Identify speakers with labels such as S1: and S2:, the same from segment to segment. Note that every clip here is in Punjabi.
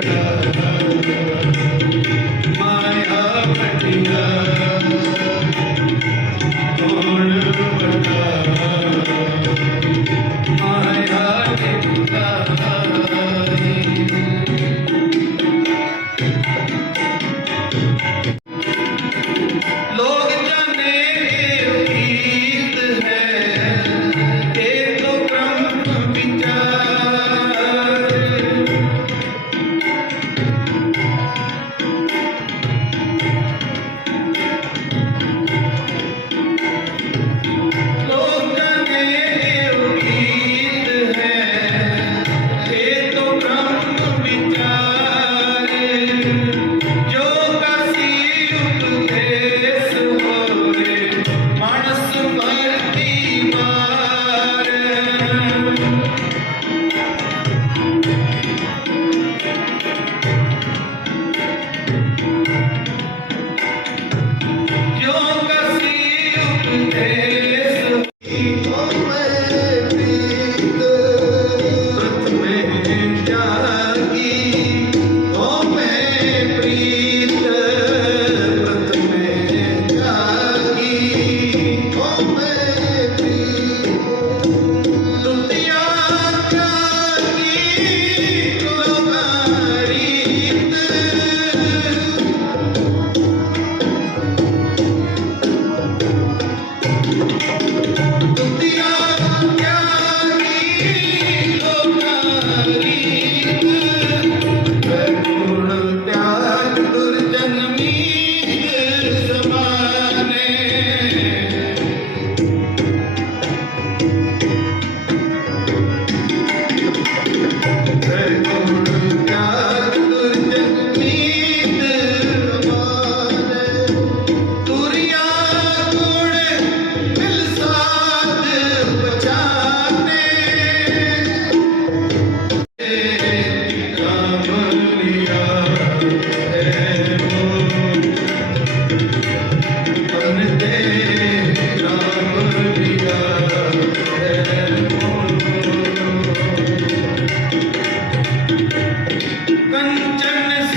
S1: Thank you. you.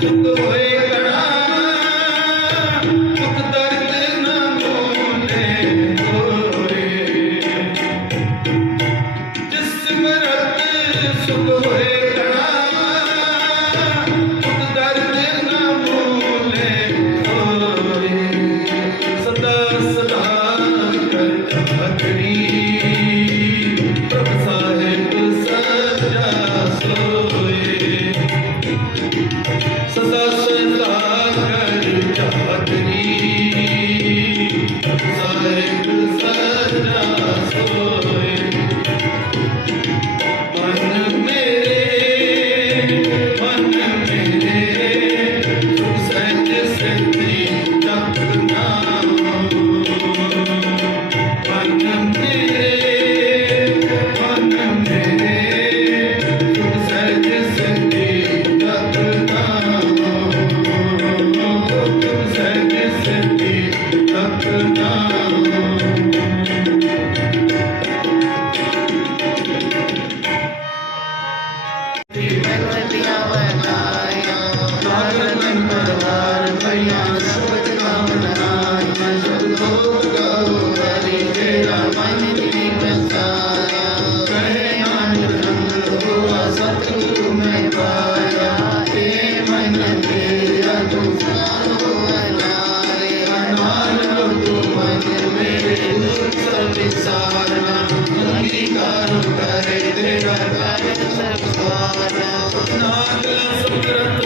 S1: chúng tôi Nagla ਸੁਰਤ